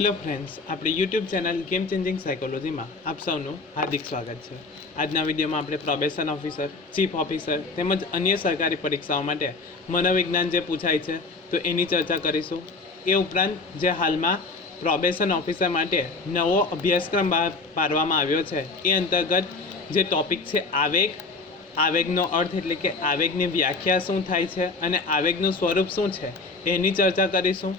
Hello friends, આપણી YouTube channel game changing સાયકોલોજીમાં આપ સૌનું હાર્દિક સ્વાગત છે। આજના વિડીયોમાં આપણે પ્રોબેશન ઓફિસર, ચીફ ઓફિસર તેમજ અન્ય સરકારી પરીક્ષાઓ માટે મનોવિજ્ઞાન જે પૂછાય છે તો એની ચર્ચા કરીશું। એ ઉપરાંત જે હાલમાં પ્રોબેશન ઓફિસર માટે નવો અભ્યાસક્રમ બહાર પાડવામાં આવ્યો છે એ અંતર્ગત જે ટૉપિક છે આવેગ, આવેગનો અર્થ એટલે કે આવેગની વ્યાખ્યા શું થાય છે અને આવેગનું સ્વરૂપ શું છે એની ચર્ચા કરીશું।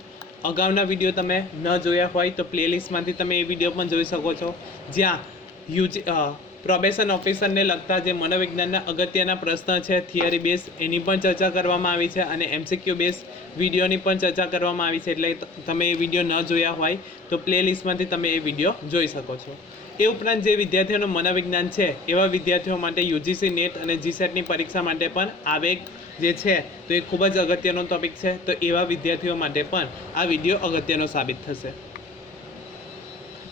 અગાઉના વિડીયો તમે ન જોયા હોય તો પ્લેલિસ્ટમાંથી તમે એ વિડીયો પણ જોઈ શકો છો, જ્યાં પ્રોબેશન ઓફિસરને લગતા જે મનોવિજ્ઞાનના અગત્યના પ્રશ્ન છે થિયરી બેઝ એની પણ ચર્ચા કરવામાં આવી છે અને એમસીક્યુ બેઝ વિડીયોની પણ ચર્ચા કરવામાં આવી છે। એટલે તમે એ વિડીયો ન જોયા હોય તો પ્લેલિસ્ટમાંથી તમે એ વિડીયો જોઈ શકો છો। એ ઉપરાંત જે વિદ્યાર્થીઓનું મનોવિજ્ઞાન છે એવા વિદ્યાર્થીઓ માટે યુજીસી નેટ અને જીસેટની પરીક્ષા માટે પણ આવેગ જે છે તો એ ખૂબ જ અગત્યનો ટોપિક છે, તો એવા વિદ્યાર્થીઓ માટે પણ આ વિડીયો અગત્યનો સાબિત થશે।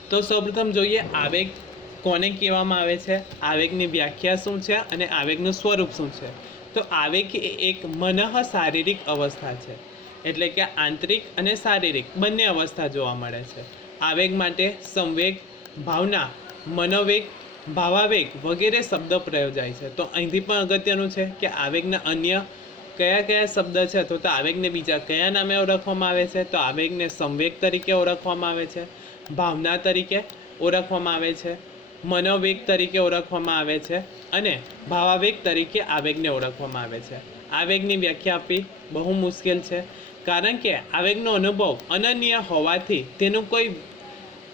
તો સૌપ્રથમ જોઈએ આવેગ કોને કહેવામાં આવે છે, આવેગની વ્યાખ્યા શું છે અને આવેગનું સ્વરૂપ શું છે। તો આવેગ એ એક મનઃ શારીરિક અવસ્થા છે, એટલે કે આંતરિક અને શારીરિક બંને અવસ્થા જોવા મળે છે। આવેગ માટે સંવેગ, ભાવના, મનોવેગ, ભાવાવેગ વગેરે શબ્દ પ્રયોજાય છે। તો અહીંથી પણ અગત્યનું છે કે આવેગના અન્ય કયા કયા શબ્દ છે તો આવેગને બીજા કયા નામે ઓળખવામાં આવે છે। તો આવેગને સંવેગ તરીકે ઓળખવામાં આવે છે, ભાવના તરીકે ઓળખવામાં આવે છે, મનોવેગ તરીકે ઓળખવામાં આવે છે અને ભાવાવેગ તરીકે આવેગને ઓળખવામાં આવે છે। આવેગની વ્યાખ્યા આપવી બહુ મુશ્કેલ છે, કારણ કે આવેગનો અનુભવ અનન્ય હોવાથી તેનું કોઈ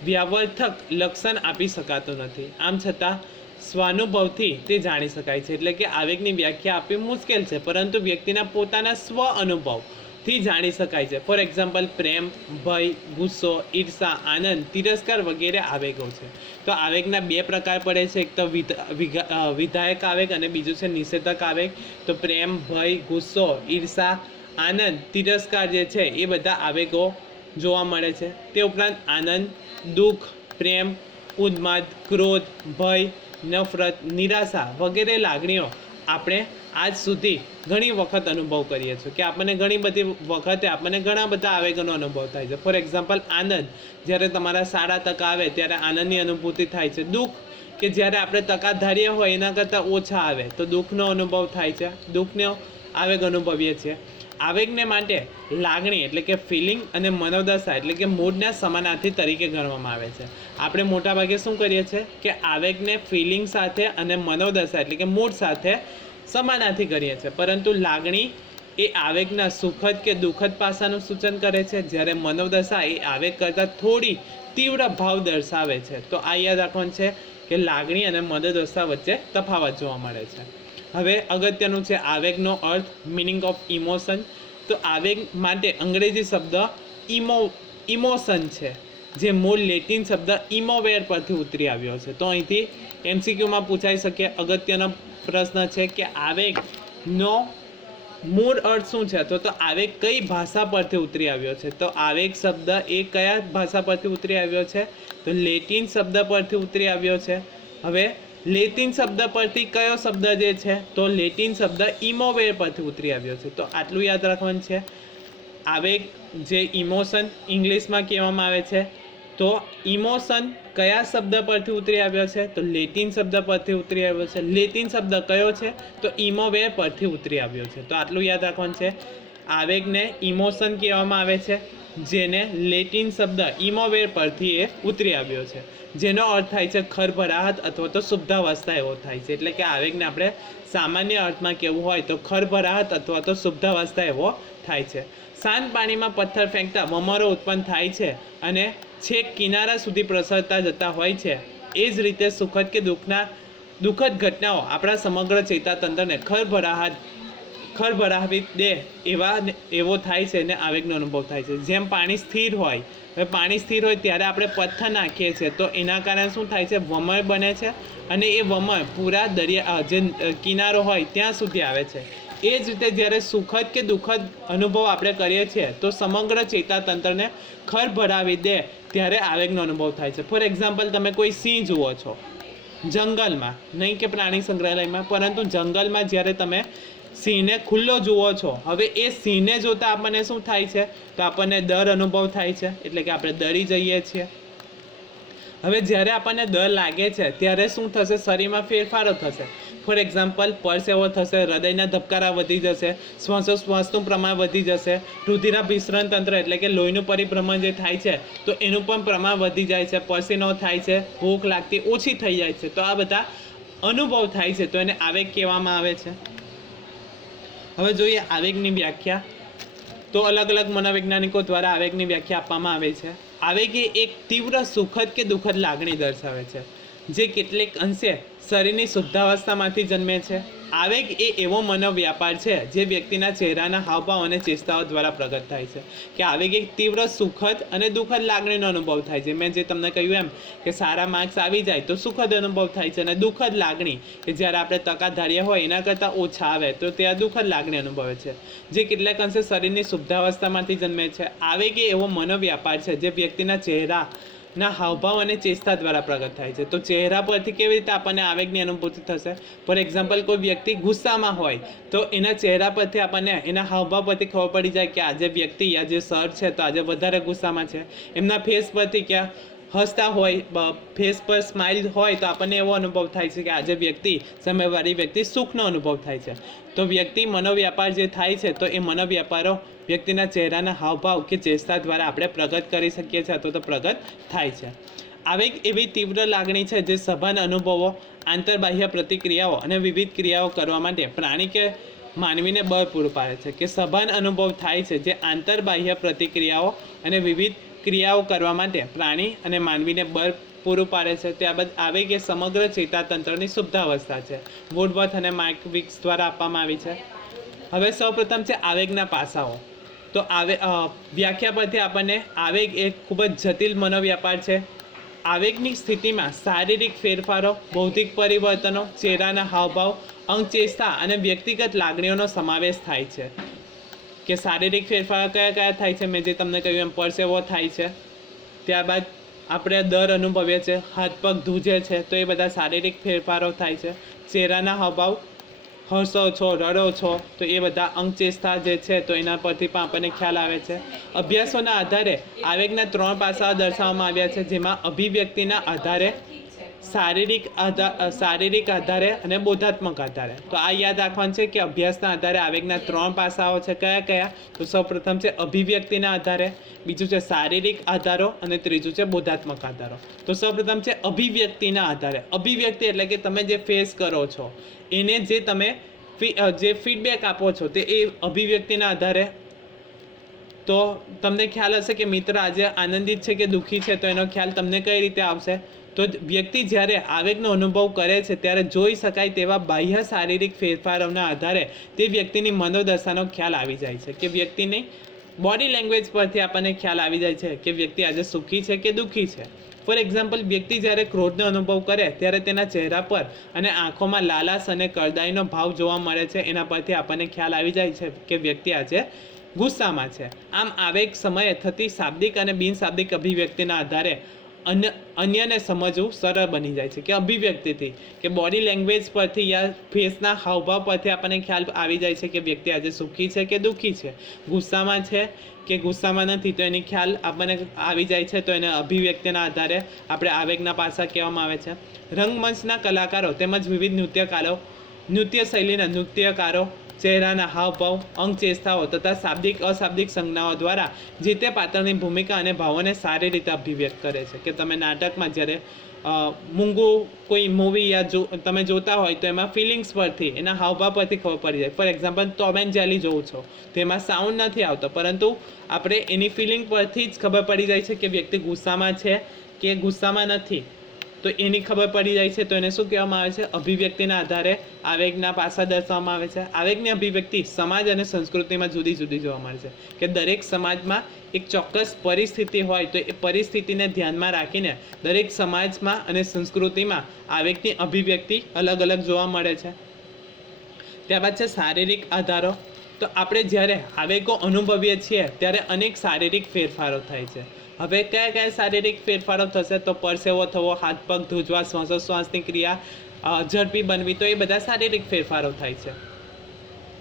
વ્યાવર્થક લક્ષણ આપી શકાતું નથી, આમ છતાં સ્વાનુભવથી તે જાણી શકાય છે। એટલે કે આવેગની વ્યાખ્યા આપવી મુશ્કેલ છે, પરંતુ વ્યક્તિના પોતાના સ્વ અનુભવથી જાણી શકાય છે। ફોર એક્ઝામ્પલ, પ્રેમ, ભય, ગુસ્સો, ઈર્ષા, આનંદ, તિરસ્કાર વગેરે આવેગો છે। તો આવેગના બે પ્રકાર પડે છે, એક તો વિધાયક આવેગ અને બીજું છે નિષેધક આવેગ। તો પ્રેમ, ભય, ગુસ્સો, ઈર્ષા, આનંદ, તિરસ્કાર જે છે એ બધા આવેગો જોવા મળે છે। તે ઉપરાંત આનંદ, દુઃખ, પ્રેમ, ઉન્માદ, ક્રોધ, ભય, નફરત, નિરાશા વગેરે લાગણીઓ આપણે આજ સુધી ઘણી વખત અનુભવ કરીએ છીએ કે આપણને ઘણી બધી વખતે આપણને ઘણા બધા આવેગોનો અનુભવ થાય છે। ફોર એક્ઝામ્પલ, આનંદ, જ્યારે તમારા સારા ટકા આવે ત્યારે આનંદની અનુભૂતિ થાય છે। દુઃખ, કે જ્યારે આપણે ટકા ધાર્યા હોય એના કરતાં ઓછા આવે તો દુઃખનો અનુભવ થાય છે, દુઃખનો આવેગ અનુભવીએ છીએ। આવેગને માટે લાગણી એટલે કે ફિલિંગ અને મનોદશા એટલે કે મૂડના સમાનાર્થી તરીકે ગણવામાં આવે છે। આપણે મોટાભાગે શું કરીએ છીએ કે આવેગને ફિલિંગ સાથે અને મનોદશા એટલે કે મૂડ સાથે સમાનાર્થી કરીએ છીએ, પરંતુ લાગણી એ આવેગના સુખદ કે દુઃખદ પાસાનું સૂચન કરે છે, જ્યારે મનોદશા એ આવેગ કરતાં થોડી તીવ્ર ભાવ દર્શાવે છે। તો આ યાદ રાખવાનું છે કે લાગણી અને મનોદશા વચ્ચે તફાવત જોવા મળે છે। હવે અગત્યનું છે આવેગનો અર્થ, મિનિંગ ઓફ ઇમોશન। તો આવેગ માટે અંગ્રેજી શબ્દ ઇમોશન છે, જે મૂળ લેટિન શબ્દ ઇમોવેર પરથી ઉતરી આવ્યો છે। તો અહીંથી એમસીક્યુમાં પૂછાઈ શકે અગત્યનો પ્રશ્ન છે કે આવેગનો મૂળ અર્થ શું છે, તો આવેગ કઈ ભાષા પરથી ઉતરી આવ્યો છે। તો આવેગ શબ્દ એ કયા ભાષા પરથી ઉતરી આવ્યો છે, તો લેટિન શબ્દ પરથી ઉતરી આવ્યો છે। હવે લેટિન શબ્દ પરથી કયો શબ્દ જે છે, તો લેટિન શબ્દ ઇમોવેર પરથી ઉતરી આવ્યો છે। તો આટલું યાદ રાખવાનું છે। આવેગ જે ઇમોશન ઇંગ્લિશમાં કહેવામાં આવે છે, તો ઇમોશન કયા શબ્દ પરથી ઉતરી આવ્યો છે, તો લેટિન શબ્દ પરથી ઉતરી આવ્યો છે। લેટિન શબ્દ કયો છે, તો ઇમોવેર પરથી ઉતરી આવ્યો છે। તો આટલું યાદ રાખવાનું છે। આવેગને ઇમોશન કહેવામાં આવે છે, જેને લેટિન શબ્દ ઇમોવેર પરથી એ ઉતરી આવ્યો છે, જેનો અર્થ થાય છે ખરભરાહટ અથવા તો શુદ્ધાવસ્થા એવો થાય છે। એટલે કે આવેગને આપણે સામાન્ય અર્થમાં કહેવું હોય તો ખરભરાહટ અથવા તો શુદ્ધાવસ્થા એવો થાય છે। શાંત પાણીમાં પથ્થર ફેંકતા ભમરો ઉત્પન્ન થાય છે અને છેક કિનારા સુધી પ્રસરતા જતા હોય છે, એ જ રીતે સુખદ કે દુઃખદ ઘટનાઓ આપણા સમગ્ર ચેતાતંત્રને ખળભળાવી દે એવો થાય છે અને આવેગનો અનુભવ થાય છે। જેમ પાણી સ્થિર હોય, હવે પાણી સ્થિર હોય ત્યારે આપણે પથ્થર નાખીએ છીએ તો એના કારણે શું થાય છે, વમળ બને છે અને એ વમળ પૂરા દરિયા જે કિનારો હોય ત્યાં સુધી આવે છે। એ જ રીતે જ્યારે સુખદ કે દુઃખદ અનુભવ આપણે કરીએ છીએ તો સમગ્ર ચેતાતંત્રને ખળભળાવી દે ત્યારે આવેગનો અનુભવ થાય છે। ફોર એક્ઝામ્પલ, તમે કોઈ સિંહ જુઓ છો જંગલમાં, નહીં કે પ્રાણી સંગ્રહાલયમાં, પરંતુ જંગલમાં જ્યારે તમે સિંહને ખુલ્લો જુઓ છો, હવે એ સિંહને જોતા આપણને શું થાય છે? તો આપણને ડર અનુભવ થાય છે, એટલે કે આપણે ડરી જઈએ છીએ. હવે જ્યારે આપણને ડર લાગે છે ત્યારે શું થશે? શરીરમાં ફેરફારો થશે. ફોર એક્ઝામ્પલ, પરસેવો થશે, હૃદયના ધબકારા વધી જશે, શ્વાસોશ્વાસનું પ્રમાણ વધી જશે, રુધિરાભિસરણ તંત્ર એટલે કે લોહીનું પરિભ્રમણ જે થાય છે તો એનું પણ પ્રમાણ વધી જાય છે, પસીનો થાય છે, ભૂખ લાગતી ઓછી થઈ જાય છે. તો આ બધા અનુભવ થાય છે, તો એને આવેગ કહેવામાં આવે છે. હવે જોઈએ આવેગની વ્યાખ્યા. તો અલગ અલગ મનોવૈજ્ઞાનિકો દ્વારા આવેગની વ્યાખ્યા આપવામાં આવે છે. આવેગ એ એક તીવ્ર સુખદ કે દુઃખદ લાગણી દર્શાવે છે, જે કેટલેક અંશે શરીરની શુદ્ધાવસ્થામાંથી જન્મે છે. આવેગ એ એવો મનોવ્યાપાર છે જે વ્યક્તિના ચહેરાના હાવભાવ અને ચેષ્ટાઓ દ્વારા પ્રગટ થાય છે. કે આવેગ એક તીવ્ર સુખદ અને દુઃખદ લાગણીનો અનુભવ થાય છે. મેં જે તમને કહ્યું એમ કે સારા માર્ક્સ આવી જાય તો સુખદ અનુભવ થાય છે, અને દુઃખદ લાગણી કે જ્યારે આપણે ટકા ધાર્યા હોય એના કરતાં ઓછા આવે તો ત્યાં દુઃખદ લાગણી અનુભવે છે, જે કેટલાક અંશે શરીરની શુદ્ધાવસ્થામાંથી જન્મે છે. આવેગ એ એવો મનોવ્યાપાર છે જે વ્યક્તિના ચહેરાના હાવભાવ અને ચેષ્ટા દ્વારા પ્રગટ થાય છે. તો ચહેરા પરથી કેવી રીતે આપણને આવેગની અનુભૂતિ થશે? ફોર એક્ઝામ્પલ, કોઈ વ્યક્તિ ગુસ્સામાં હોય તો એના ચહેરા પરથી આપણને એના હાવભાવ પરથી ખબર પડી જાય કે આજે વ્યક્તિ આ જે સર છે તો આજે વધારે ગુસ્સામાં છે. એમના ફેસ પરથી ક્યાં હસતા હોય, ફેસ પર સ્માઇલ હોય તો આપણને એવો અનુભવ થાય છે કે આજે વ્યક્તિ, સામેવાળી વ્યક્તિ સુખનો અનુભવ થાય છે. તો વ્યક્તિ મનોવ્યાપાર જે થાય છે તો એ મનોવ્યાપારો વ્યક્તિના ચહેરાના હાવભાવ કે ચેષ્ટા દ્વારા આપણે પ્રગટ કરી શકીએ છીએ અથવા તો પ્રગટ થાય છે. આવેગ એવી તીવ્ર લાગણી છે જે સભાન અનુભવો, આંતરબાહ્ય પ્રતિક્રિયાઓ અને વિવિધ ક્રિયાઓ કરવા માટે પ્રાણી કે માનવીને બળ પૂરું પાડે છે. કે સભાન અનુભવ થાય છે જે આંતરબાહ્ય પ્રતિક્રિયાઓ અને વિવિધ ક્રિયાઓ કરવા માટે પ્રાણી અને માનવીને બળ પૂરું પાડે છે. ત્યારબાદ આવેગ એ સમગ્ર ચેતાતંત્રની શુદ્ધાવસ્થા છે. વુડવર્થ અને માર્કવિક્સ દ્વારા આપવામાં આવી છે. હવે સૌપ્રથમ છે આવેગના પાસાઓ. તો વ્યાખ્યા પરથી આપણને આવેગ એ ખૂબ જ જટિલ મનોવ્યાપાર છે. આવેગની સ્થિતિમાં શારીરિક ફેરફારો, બૌદ્ધિક પરિવર્તનો, ચહેરાના હાવભાવ, અંગચેષ્ટા અને વ્યક્તિગત લાગણીઓનો સમાવેશ થાય છે. કે શારીરિક ફેરફારો કયા કયા થાય છે? મેં જે તમને કહ્યું એમ પરસેવો થાય છે, ત્યારબાદ આપણે ડર અનુભવીએ છીએ, હાથ પગ ધ્રુજે છે, તો એ બધા શારીરિક ફેરફારો થાય છે. ચહેરાના હાવભાવ, હસો છો, રડો છો, તો એ બધા અંગચેષ્ટા જે છે તો એના પરથી પણ આપણને ખ્યાલ આવે છે. અભ્યાસોના આધારે આવેગના 3 પાસાઓ દર્શાવવામાં આવ્યા છે, જેમાં અભિવ્યક્તિના આધારે, શારીરિક આધારે અને બોધાત્મક આધારે. તો આ યાદ રાખવાનું છે કે અભ્યાસના આધારે આવેગના 3 પાસાઓ છે. કયા કયા? તો સૌપ્રથમ છે અભિવ્યક્તિના આધારે, બીજું છે શારીરિક આધારો અને ત્રીજું છે બોધાત્મક આધારો. તો સૌપ્રથમ છે અભિવ્યક્તિના આધારે. અભિવ્યક્તિ એટલે કે તમે જે ફેસ કરો છો એને જે તમે જે ફીડબેક આપો છો તે એ અભિવ્યક્તિના આધારે. તો તમને ખ્યાલ હશે કે મિત્ર આજે આનંદિત છે કે દુઃખી છે, તો એનો ખ્યાલ તમને કઈ રીતે આવશે? તો વ્યક્તિ જ્યારે આવેગનો અનુભવ કરે છે ત્યારે જોઈ શકાય તેવા બાહ્ય શારીરિક ફેરફારોના આધારે તે વ્યક્તિની મનોદશાનો ખ્યાલ આવી જાય છે. કે વ્યક્તિની બોડી લેંગ્વેજ પરથી આપણને ખ્યાલ આવી જાય છે કે વ્યક્તિ આજે સુખી છે કે દુઃખી છે. ફોર એક્ઝામ્પલ, વ્યક્તિ જ્યારે ક્રોધનો અનુભવ કરે ત્યારે તેના ચહેરા પર અને આંખોમાં લાલાશ અને કરદાઈનો ભાવ જોવા મળે છે. એના પરથી આપણને ખ્યાલ આવી જાય છે કે વ્યક્તિ આજે ગુસ્સામાં છે. આમ આવેગ સમયે થતી શાબ્દિક અને બિનશાબ્દિક અભિવ્યક્તિના આધારે અન્યને સમજવું સરળ બની જાય છે. કે અભિવ્યક્તિથી કે બોડી લેંગ્વેજ પરથી યા ફેસના હાવભાવ પરથી આપણને ખ્યાલ આવી જાય છે કે વ્યક્તિ આજે સુખી છે કે દુઃખી છે, ગુસ્સામાં છે કે ગુસ્સામાં નથી, તો એની ખ્યાલ આપણને આવી જાય છે. તો એને અભિવ્યક્તિના આધારે આપણે આવેગના પાસા કહેવામાં આવે છે. રંગમંચના કલાકારો તેમજ વિવિધ નૃત્ય શૈલીના નૃત્યકારો ચહેરાના હાવભાવ, અંગચેષ્ટાઓ તથા શાબ્દિક અશાબ્દિક સંજ્ઞાઓ દ્વારા જે તે પાત્રની ભૂમિકા અને ભાવોને સારી રીતે અભિવ્યક્ત કરે છે. કે તમે નાટકમાં જ્યારે મૂંગું કોઈ મૂવી યા તમે જોતા હોય તો એમાં ફિલિંગ્સ પરથી, એના હાવભાવ પરથી ખબર પડી જાય. For example, Tom and Jerry જોઉં છો તો એમાં સાઉન્ડ નથી આવતો, પરંતુ આપણે એની ફિલિંગ પરથી જ ખબર પડી જાય છે કે વ્યક્તિ ગુસ્સામાં છે કે ગુસ્સામાં નથી. તો એની ખબર પડી જાય છે. તો એને શું કહેવામાં આવે છે? અભિવ્યક્તિના આધારે આવેગના પાસા દર્શાવવામાં આવે છે. આવેગની અભિવ્યક્તિ સમાજ અને સંસ્કૃતિમાં જુદી જુદી જોવા મળે છે. કે દરેક સમાજમાં એક ચોક્કસ પરિસ્થિતિ હોય તો એ પરિસ્થિતિને ધ્યાનમાં રાખીને દરેક સમાજમાં અને સંસ્કૃતિમાં આવેગની અભિવ્યક્તિ અલગ અલગ જોવા મળે છે. ત્યારબાદ છે શારીરિક આધારો. તો આપણે જ્યારે આવેગો અનુભવીએ છીએ ત્યારે અનેક શારીરિક ફેરફારો થાય છે. હવે કયા કયા શારીરિક ફેરફારો થશે? તો પરસેવો થવો, હાથ પગ ધ્રુજવા, શ્વાસોશ્વાસની ક્રિયા ઝડપી બનવી, તો એ બધા શારીરિક ફેરફારો થાય છે.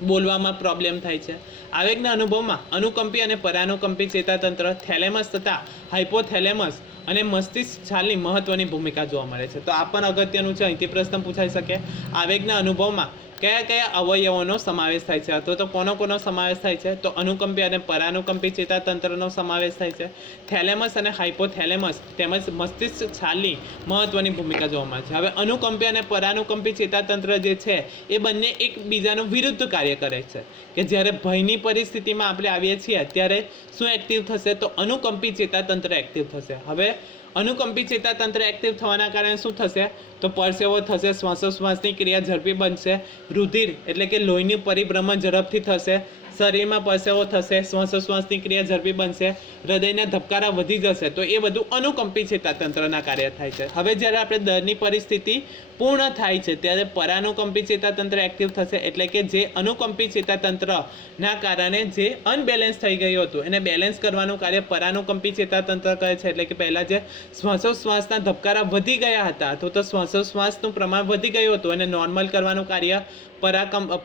બોલવામાં પ્રોબ્લેમ થાય છે. આવેગના અનુભવમાં અનુકંપી અને પરાનુકંપી ચેતાતંત્ર, થેલેમસ તથા હાઇપોથેલેમસ અને મસ્તિષ્ક છાલની મહત્વની ભૂમિકા જોવા મળે છે. તો આ પણ અગત્યનું છે, અહીંથી પ્રશ્ન પૂછાઈ શકે. આવેગના અનુભવમાં કયા કયા અવયવોનો સમાવેશ થાય છે અથવા તો કોનો સમાવેશ થાય છે? તો અનુકંપી અને પરાનુકંપી ચેતાતંત્રનો સમાવેશ થાય છે. થેલેમસ અને હાઇપોથેલેમસ તેમજ મસ્તિષ્ક છાલની મહત્વની ભૂમિકા જોવા મળે છે. હવે અનુકંપી અને પરાનુકંપી ચેતાતંત્ર જે છે એ બંને એકબીજાનું વિરુદ્ધ કાર્ય કરે છે. કે જ્યારે ભયની પરિસ્થિતિમાં આપણે આવીએ છીએ ત્યારે શું એક્ટિવ થશે? તો અનુકંપી ચેતાતંત્ર એક્ટિવ થશે. હવે અનુકંપી ચેતાતંત્ર એક્ટિવ થવાના કારણે શું થશે? તો પરસેવો થશે, શ્વાસોશ્વાસની ક્રિયા ઝડપી બનશે, રુધિર એટલે કે લોહીનું પરિભ્રમણ ઝડપથી થશે, શરીરમાં પરસેવો થશે, શ્વાસોશ્વાસની ક્રિયા ઝડપી બનશે, હૃદયના ધબકારા વધી જશે. તો એ બધું અનુકંપી ચેતાતંત્રના કાર્ય થાય છે. હવે જ્યારે આપણે દરની પરિસ્થિતિ પૂર્ણ થાય છે ત્યારે પરાનુકંપી ચેતાતંત્ર એક્ટિવ થશે, એટલે કે જે અનુકંપી ચેતાતંત્રના કારણે જે અનબેલેન્સ થઈ ગયું હતું એને બેલેન્સ કરવાનું કાર્ય પરાનુકંપી ચેતાતંત્ર કરે છે. એટલે કે પહેલાં જે શ્વાસોશ્વાસના ધબકારા વધી ગયા હતા અથવા તો શ્વાસોશ્વાસનું પ્રમાણ વધી ગયું હતું એને નોર્મલ કરવાનું કાર્ય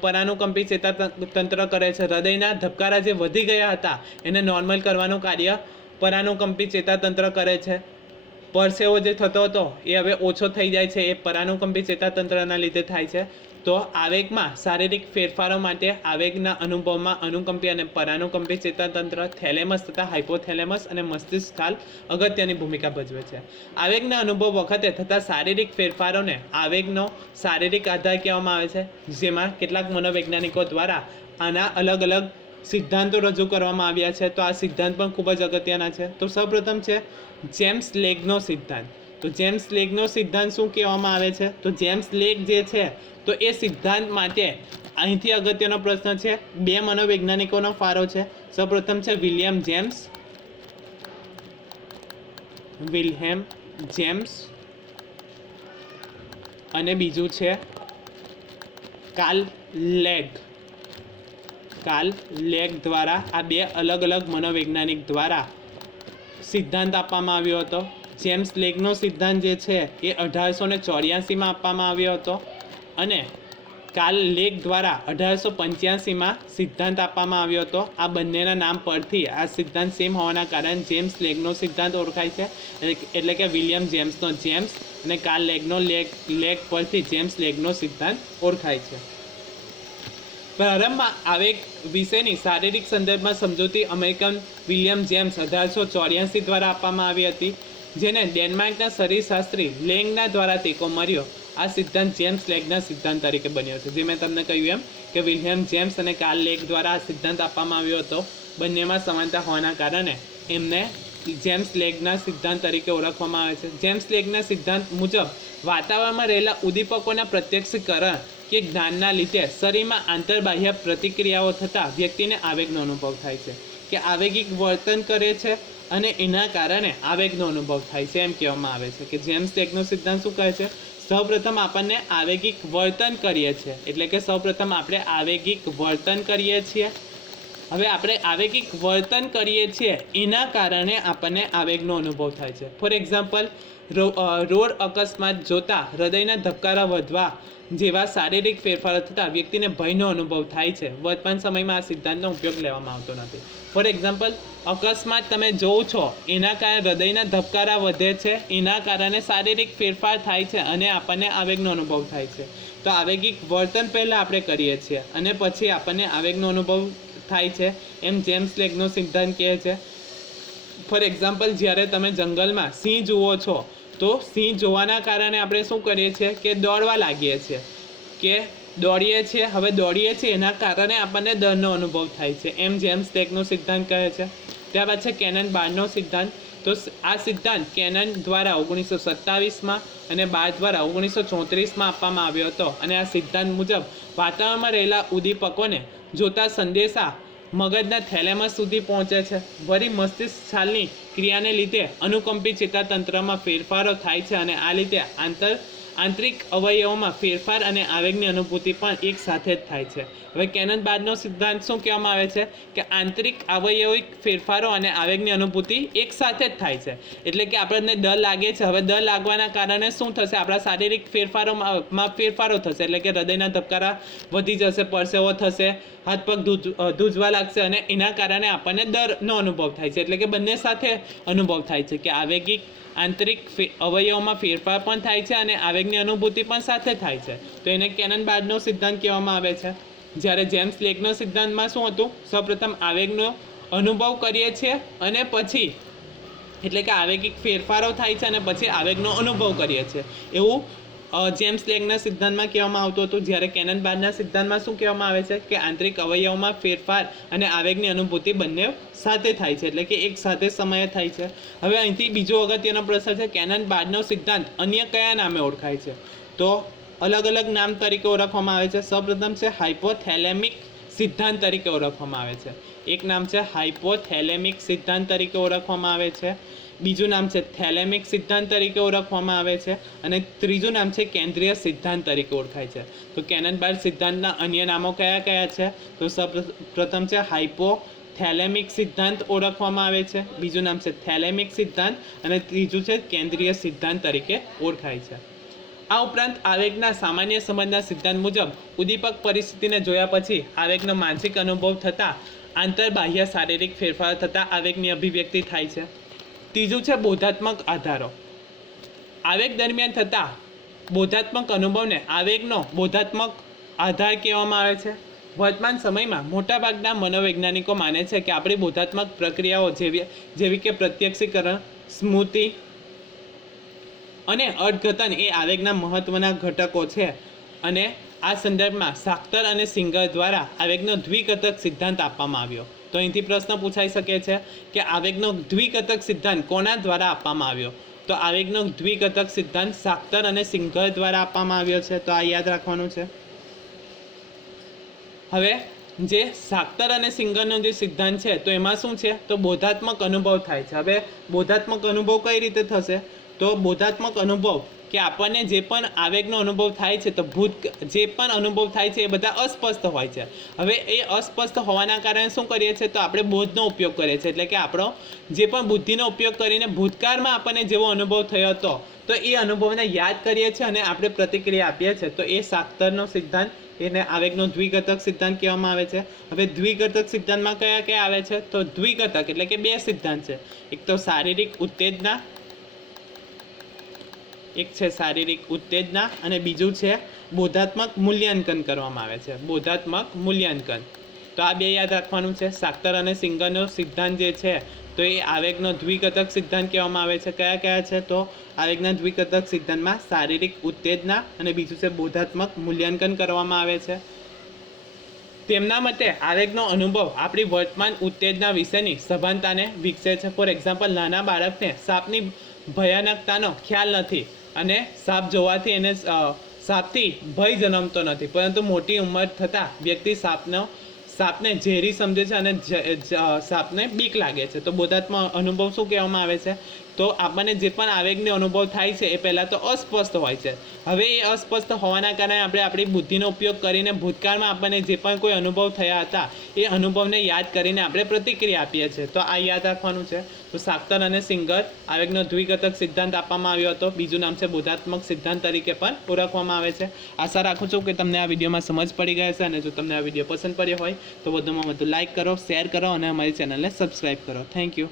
પરાનુકંપી ચેતાતંત્ર કરે છે. હૃદયના ધબકારા જે વધી ગયા હતા એને નોર્મલ કરવાનું કાર્ય પરાનુકંપી ચેતાતંત્ર કરે છે. પરસેવો જે થતો હતો એ હવે ઓછો થઈ જાય છે, એ પરાનુકંપી ચેતાતંત્રના લીધે થાય છે. તો આવેગમાં શારીરિક ફેરફારો માટે આવેગના અનુભવમાં અનુકંપી અને પરાનુકંપી ચેતાતંત્ર, થેલેમસ તથા હાઇપોથેલેમસ અને મસ્તિષ્ક છાલ અગત્યની ભૂમિકા ભજવે છે. આવેગના અનુભવ વખતે થતા શારીરિક ફેરફારોને આવેગનો શારીરિક આધાર કહેવામાં આવે છે, જેમાં કેટલાક મનોવૈજ્ઞાનિકો દ્વારા આના અલગ અલગ સિદ્ધાંતો રજૂ કરવામાં આવ્યા છે. તો આ સિદ્ધાંત પણ ખૂબ જ અગત્યના છે. તો સૌપ્રથમ છે જેમ્સ લેગનો સિદ્ધાંત. તો જેમ્સ લેગનો સિદ્ધાંત શું કહેવામાં આવે છે? તો જેમ્સ લેગ જે છે તો એ સિદ્ધાંત માટે અહીંથી અગત્યનો પ્રશ્ન છે. બે મનોવૈજ્ઞાનિકોનો ફાળો છે. સૌપ્રથમ છે વિલિયમ જેમ્સ અને બીજું છે કાર્લ લેગ દ્વારા આ બે અલગ અલગ મનોવૈજ્ઞાનિક દ્વારા સિદ્ધાંત આપવામાં આવ્યો હતો. જેમ્સ લેગનો સિદ્ધાંત જે છે એ 1884માં આપવામાં આવ્યો હતો અને કાર્લ લેગ દ્વારા 1885માં સિદ્ધાંત આપવામાં આવ્યો હતો. આ બંનેના નામ પરથી આ સિદ્ધાંત સેમ હોવાના કારણે જેમ્સ લેગનો સિદ્ધાંત ઓળખાય છે. એટલે કે વિલિયમ જેમ્સનો જેમ્સ અને કાર્લ લેગનો લેગ પરથી જેમ્સ લેગનો સિદ્ધાંત ઓળખાય છે. પ્રારંભમાં આવેગ વિશેની શારીરિક સંદર્ભમાં સમજૂતી અમેરિકન વિલિયમ જેમ્સ 1884 દ્વારા આપવામાં આવી હતી, જેને ડેનમાર્કના શરીરશાસ્ત્રી લેંગના દ્વારા ટેકો મળ્યો. આ સિદ્ધાંત જેમ્સ લેગના સિદ્ધાંત તરીકે બન્યો છે. જે મેં તમને કહ્યું એમ કે વિલિયમ જેમ્સ અને કાર્લ લેગ દ્વારા આ સિદ્ધાંત આપવામાં આવ્યો હતો. બંનેમાં સમાનતા હોવાના કારણે એમને જેમ્સ લેગના સિદ્ધાંત તરીકે ઓળખવામાં આવે છે. જેમ્સ લેગના સિદ્ધાંત મુજબ વાતાવરણમાં રહેલા ઉદ્દીપકોના પ્રત્યક્ષીકરણ કે જ્ઞાનના લીધે શરીરમાં આંતરબાહ્ય પ્રતિક્રિયાઓ થતાં વ્યક્તિને આવેગનો અનુભવ થાય છે, કે આવેગિક વર્તન કરે છે અને એના કારણે આવેગનો અનુભવ થાય છે એમ કહેવામાં આવે છે. કે જેમ્સ લેગનો સિદ્ધાંત શું કહે છે? સૌપ્રથમ આપણને આવેગિક વર્તન કરીએ છીએ, એટલે કે સૌપ્રથમ આપણે આવેગિક વર્તન કરીએ છીએ. હવે આપણે આવેગિક વર્તન કરીએ છીએ એના કારણે આપણને આવેગનો અનુભવ થાય છે. ફોર એક્ઝામ્પલ, રોડ અકસ્માત જોતા હૃદયના ધબકારા વધવા જેવા શારીરિક ફેરફારો થતાં વ્યક્તિને ભયનો અનુભવ થાય છે. વર્તમાન સમયમાં આ સિદ્ધાંતનો ઉપયોગ લેવામાં આવતો નથી. ફોર એક્ઝામ્પલ, અકસ્માત તમે જોવો છો એના કારણે હૃદયના ધબકારા વધે છે, એના કારણે શારીરિક ફેરફાર થાય છે અને આપણને આવેગનો અનુભવ થાય છે. તો આવેગિક વર્તન પહેલાં આપણે કરીએ છીએ અને પછી આપણને આવેગનો અનુભવ થાય છે, એમ જેમ્સ લેગનો સિદ્ધાંત કહે છે. ફોર એક્ઝામ્પલ, જ્યારે તમે જંગલમાં સિંહ જુઓ છો તો સિંહ જોવાના કારણે આપણે શું કરીએ છીએ કે દોડવા લાગીએ છીએ, હવે દોડીએ છીએ એના કારણે આપણને ડરનો અનુભવ થાય છે, એમ જેમ્સ લેગનો સિદ્ધાંત કહે છે. ત્યારબાદ છે કેનન બારનો સિદ્ધાંત. તો આ સિદ્ધાંત કેનન દ્વારા 1927માં અને બાર દ્વારા 1934માં આપવામાં આવ્યો હતો અને આ સિદ્ધાંત મુજબ વાતાવરણમાં રહેલા ઉદ્દીપકોને જોતા સંદેશા મગજના થેલેમસ સુધી પહોંચે છે. વળી મસ્તિષ્ક છાલની ક્રિયાને લીધે અનુકંપી ચેતાતંત્રમાં ફેરફારો થાય છે અને આ લીધે આંતરિક અવયવોમાં ફેરફાર અને આવેગની અનુભૂતિ પણ એક સાથે જ થાય છે. હવે કેનન બારનો સિદ્ધાંત શું કહેવામાં આવે છે કે આંતરિક અવયવિક ફેરફારો અને આવેગની અનુભૂતિ એક સાથે જ થાય છે. એટલે કે આપણને ડર લાગે છે, હવે ડર લાગવાના કારણે શું થશે, આપણા શારીરિક ફેરફારોમાં ફેરફારો થશે, એટલે કે હૃદયના ધબકારા વધી જશે, પરસેવો થશે, હાથ પગ ધ્રુજવા લાગશે અને એના કારણે આપણને ડરનો અનુભવ થાય છે. એટલે કે બંને સાથે અનુભવ થાય છે કે આવેગિક આંતરિક અવયવોમાં ફેરફાર પણ થાય છે અને આવેગની અનુભૂતિ પણ સાથે થાય છે. તો એને કેનન બારનો સિદ્ધાંત કહેવામાં આવે છે. જ્યારે જેમ્સ લેકનો સિદ્ધાંતમાં શું હતું, સૌપ્રથમ આવેગનો અનુભવ કરીએ છીએ અને પછી એટલે કે આવેગિક ફેરફારો થાય છે અને પછી આવેગનો અનુભવ કરીએ છીએ, એવું જેમ્સ લેકના સિદ્ધાંતમાં કહેવામાં આવતું હતું. જ્યારે કેનન બારના સિદ્ધાંતમાં શું કહેવામાં આવે છે કે આંતરિક અવયવોમાં ફેરફાર અને આવેગની અનુભૂતિ બંને સાથે થાય છે, એટલે કે એક સાથે સમયે થાય છે. હવે અહીંથી બીજો અગત્યનો પ્રશ્ન છે, કેનન બારનો સિદ્ધાંત અન્ય કયા નામે ઓળખાય છે? તો અલગ અલગ નામ તરીકે ઓળખવામાં આવે છે. સૌપ્રથમ છે હાઇપોથેલેમિક સિદ્ધાંત તરીકે ઓળખવામાં આવે છે. એક નામ છે હાઇપોથેલેમિક સિદ્ધાંત તરીકે ઓળખવામાં આવે છે. બીજું નામ છે થેલેમિક સિદ્ધાંત તરીકે ઓળખવામાં આવે છે અને ત્રીજું નામ છે કેન્દ્રીય સિદ્ધાંત તરીકે ઓળખાય છે. તો કેનન બાર સિદ્ધાંતના અન્ય નામો કયા કયા છે? તો સૌપ્રથમ છે હાઇપોથેલેમિક સિદ્ધાંત ઓળખવામાં આવે છે, બીજું નામ છે થેલેમિક સિદ્ધાંત અને ત્રીજું છે કેન્દ્રીય સિદ્ધાંત તરીકે ઓળખાય છે. આ ઉપરાંત આવેગના સામાન્ય સમજના સિદ્ધાંત મુજબ ઉદ્દીપક પરિસ્થિતિને જોયા પછી આવેગનો માનસિક અનુભવ થતાં આંતરબાહ્ય શારીરિક ફેરફાર થતાં આવેગની અભિવ્યક્તિ થાય છે. ત્રીજું છે બોધાત્મક આધારો. આવેગ દરમિયાન થતા બોધાત્મક અનુભવને આવેગનો બોધાત્મક આધાર કહેવામાં આવે છે. વર્તમાન સમયમાં મોટાભાગના મનોવૈજ્ઞાનિકો માને છે કે આપણી બોધાત્મક પ્રક્રિયાઓ જેવી કે પ્રત્યક્ષીકરણ, સ્મૃતિ અને અર્થઘટન એ આવેગના મહત્વના ઘટકો છે. અને આ સંદર્ભમાં સાખ્તર અને સિંગર દ્વારા આવેગનો દ્વિઘટક સિદ્ધાંત આપવામાં આવ્યો. તો અહીંથી પ્રશ્ન પૂછાઈ શકે છે કે આવેગનો દ્વિઘટક સિદ્ધાંત કોના દ્વારા આપવામાં આવ્યો? તો આવેગનો દ્વિઘટક સિદ્ધાંત સાખ્તર અને સિંગર દ્વારા આપવામાં આવ્યો છે. તો આ યાદ રાખવાનું છે. હવે જે સાખ્તર અને સિંગરનો જે સિદ્ધાંત છે તો એમાં શું છે, તો બોધાત્મક અનુભવ થાય છે. હવે બોધાત્મક અનુભવ કઈ રીતે થશે? તો બોધાત્મક અનુભવ કે આપણને જે પણ આવેગનો અનુભવ થાય છે તો જે પણ અનુભવ થાય છે એ બધા અસ્પષ્ટ હોય છે. હવે એ અસ્પષ્ટ હોવાના કારણે શું કરીએ છીએ, તો આપણે બોધનો ઉપયોગ કરીએ છીએ, એટલે કે આપણો જે પણ બુદ્ધિનો ઉપયોગ કરીને ભૂતકાળમાં આપણને જેવો અનુભવ થયો હતો તો એ અનુભવને યાદ કરીએ છીએ અને આપણે પ્રતિક્રિયા આપીએ છીએ. તો એ સાખ્તરનો સિદ્ધાંત, એને આવેગનો દ્વિઘટક સિદ્ધાંત કહેવામાં આવે છે. હવે દ્વિઘટક સિદ્ધાંતમાં કયા કયા આવે છે? તો દ્વિઘટક એટલે કે બે સિદ્ધાંત છે. એક તો શારીરિક ઉત્તેજના, એક છે શારીરિક ઉત્તેજના અને બીજું છે બોધાત્મક મૂલ્યાંકન કરવામાં આવે છે, બોધાત્મક મૂલ્યાંકન. તો આ બે યાદ રાખવાનું છે. સાખ્તર અને સિંગરનો સિદ્ધાંત જે છે તો એ આવેગનો દ્વિઘટક સિદ્ધાંત કહેવામાં આવે છે. કયા કયા છે? તો આવેગના દ્વિઘટક સિદ્ધાંતમાં શારીરિક ઉત્તેજના અને બીજું છે બોધાત્મક મૂલ્યાંકન કરવામાં આવે છે. તેમના મતે આવેગનો અનુભવ આપણી વર્તમાન ઉત્તેજના વિશેની સભાનતાને વિકસે છે. ફોર એક્ઝામ્પલ, નાના બાળકને સાપની ભયાનકતાનો ખ્યાલ નથી અને સાપ જોવાથી એને સાપથી ભય જન્મતો નથી, પરંતુ મોટી ઉંમર થતાં વ્યક્તિ સાપને ઝેરી સમજે છે અને સાપને બીક લાગે છે. તો બોધાત્મક અનુભવ શું કહેવામાં આવે છે? તો આપણને જે પણ આવેગનો અનુભવ થાય છે એ પહેલાં તો અસ્પષ્ટ હોય છે. હવે એ અસ્પષ્ટ હોવાના કારણે આપણે આપણી બુદ્ધિનો ઉપયોગ કરીને ભૂતકાળમાં આપણને જે પણ કોઈ અનુભવ થયા હતા એ અનુભવને યાદ કરીને આપણે પ્રતિક્રિયા આપીએ છીએ. તો આ યાદ રાખવાનું છે. તો સાખ્તર અને સિંગર આવેગનો દ્વિઘટક સિદ્ધાંત આપવામાં આવ્યો હતો. બીજું નામ છે બોધાત્મક સિદ્ધાંત તરીકે પણ ઓળખવામાં આવે છે. આશા રાખું છું કે તમને આ વિડીયોમાં સમજ પડી ગઈ હશે અને જો તમને આ વિડીયો પસંદ પડ્યો હોય તો વધુમાં વધુ લાઇક કરો, શેર કરો અને અમારી ચેનલને સબસ્ક્રાઈબ કરો. Thank you.